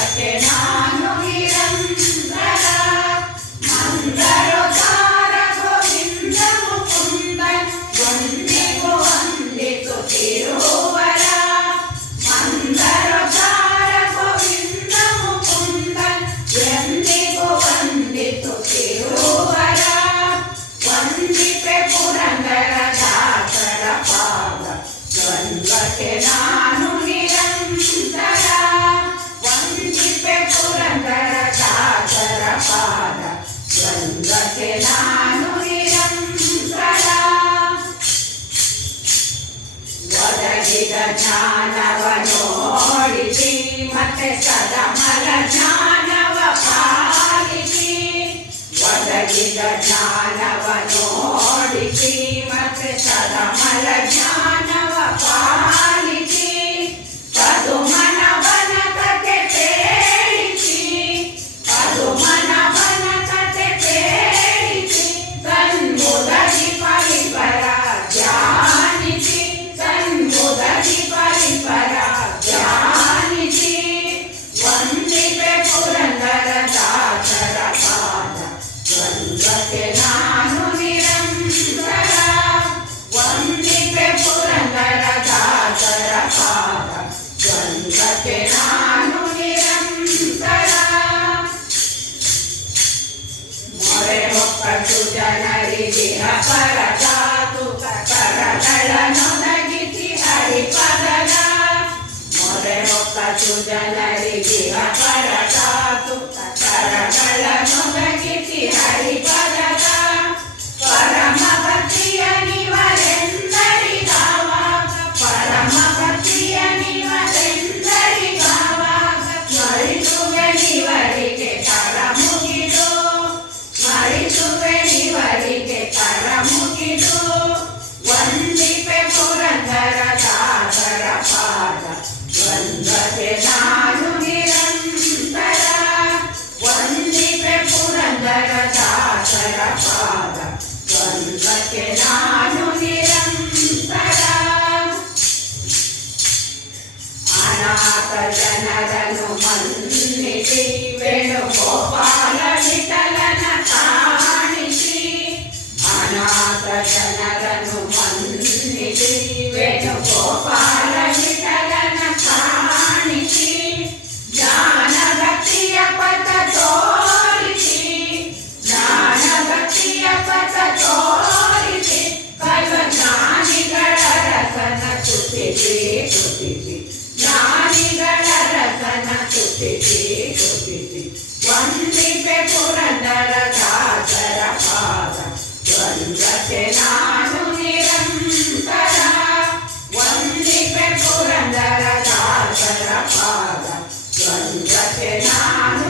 ದ್ವಂದ್ವಕ್ಕೆ ನಾನು ನಿರಂತರ ಮಂದರೋದ್ಧಾರ ಗೋವಿಂದ ಮುಕುಂದ ಒಂದಿಗೂ ವಂದಿಸುತ್ತಿರುವರ ಮಂದರೋದ್ಧಾರ ಗೋವಿಂದ ಮುಕುಂದ ಎಂದಿಗೂ ವಂದಿಸುತ್ತಿರುವರ ವಂದಿಪೆ ಪುರಂದರ ದಾಸರ ಪಾದ ದ್ವಂದ್ವಕ್ಕೆ ನಾನು ನಿರಂತರ ವಂದಿಪೆ ಪುರಂದರ ದಾಸರ ಪಾದ ದ್ವಂದ್ವಕ್ಕೆ ನಾನು ನಿರಂತರ ಒದಗಿದ ಜ್ಞಾನವ ನೋಡಿಸಿ ಮತ್ತೆ ಸದಮಲ ಜ್ಞಾನವ ಪಾಲಿಸಿ ಒದಗಿದ ಜ್ಞಾನವ ನೋಡಿಸಿ ಮತ್ತೆ ಸದಮಲ ಜ್ಞಾನವ ಪಾಲಿಸಿ ಪದುಮನವನ ಕತೆ ಪೇಳಿಸಿ ಪದುಮನವನ ಕತೆ ಪೇಳಿಸಿ ತನ್ಮುದಗಿ ಪರಿಪರ ಧ್ಯಾನಿಸಿ ತನ್ಮುದಗಿ ಪರಿಪರ ಧ್ಯಾನಿಸಿ ವಂದಿಪೆ ಪುರಂದರ ದಾಸರ ಪಾದ ದ್ವಂದ್ವಕ್ಕೆ ನಾನು ನಿರಂತರ ವಂದಿಪೆ ಪುರಂದರ ದಾಸರ ಪಾದ ದ್ವಂದ್ವಕ್ಕೆ ನಾನು ನಿರಂತರ ಮೊರೆ ಹೊಕ್ಕಟ್ಟು ಜನರಿಗಿಹ ಪರದಾತು ಕರಗಳನ್ನೊದಗಿಸಿ ಹರಿಪದದ ಮೊರೆ ಹೊಕ್ಕಟ್ಟು ಜನರಿಗಿಹ ಪರದಾತು ಕರಗಳನ್ನೊದಗಿಸಿ ಹರಿಪದದ ಪರಮ ಭಕ್ತಿಯ ನಿವರೆಂದರಿಗಾವಾಗ ಪರಮ ಭಕ್ತಿಯ ನಿವರೆಂದರಿಗಾವಾಗ ಸ್ಮರಿಸುವೆ ನಿವರಿಗೆ ಕರ ಮುಗಿದು ಸ್ಮರಿಸುವೆ ನಿವರಿಗೆ ಕರ ಮುಗಿದು ವಂದಿಪೆ ಪುರಂದರ ದಾಸರ ಪಾದ ದ್ವಂದ್ವಕ್ಕೆ ನಾನು ನಿರಂತರ ವಂದಿಪೆ ಪುರಂದರ ದಾಸರ ಪಾದ ದ್ವಂದ್ವಕ್ಕೆ ನಾನು ನಿರಂತರ ಅನಾಥ ಜನರನ್ನು ಮನ್ನಿಸಿ ವೇಣುಗೋಪಾಲ ವಿಠಲನ ಕಾಣಿಸಿ ಅನಾಥ ಜನರನ್ನು ಮನ್ನಿಸಿ ವೇಣುಗೋಪಾಲ ವಿಠಲನ ಕಾಣಿಸಿ ಜ್ಞಾನ ಭಕ್ತಿಯ ಪಥ ತೋರಿಸಿ ಜ್ಞಾನ ಭಕ್ತಿಯ ಪಥ ತೋರಿಸಿ ಕಲ್ವಜ್ಞಾನಿಗಳ ರಸನ ತುತಿಸಿ ತುತಿಸಿ ಜ್ಞಾನಿಗಳ ರಸನ ತುತಿಸಿ ತುತಿಸಿ ವಂದಿಪೆ ಪುರಂದರ ದಾಸರ ಪಾದ ದ್ವಂದ್ವಕ್ಕೆ ನಾನು ನಿರಂತರ ವಂದಿಪೆ ಪುರಂದರ ದಾಸರ ಪಾದ ದ್ವಂದ್ವಕ್ಕೆ ನಾನು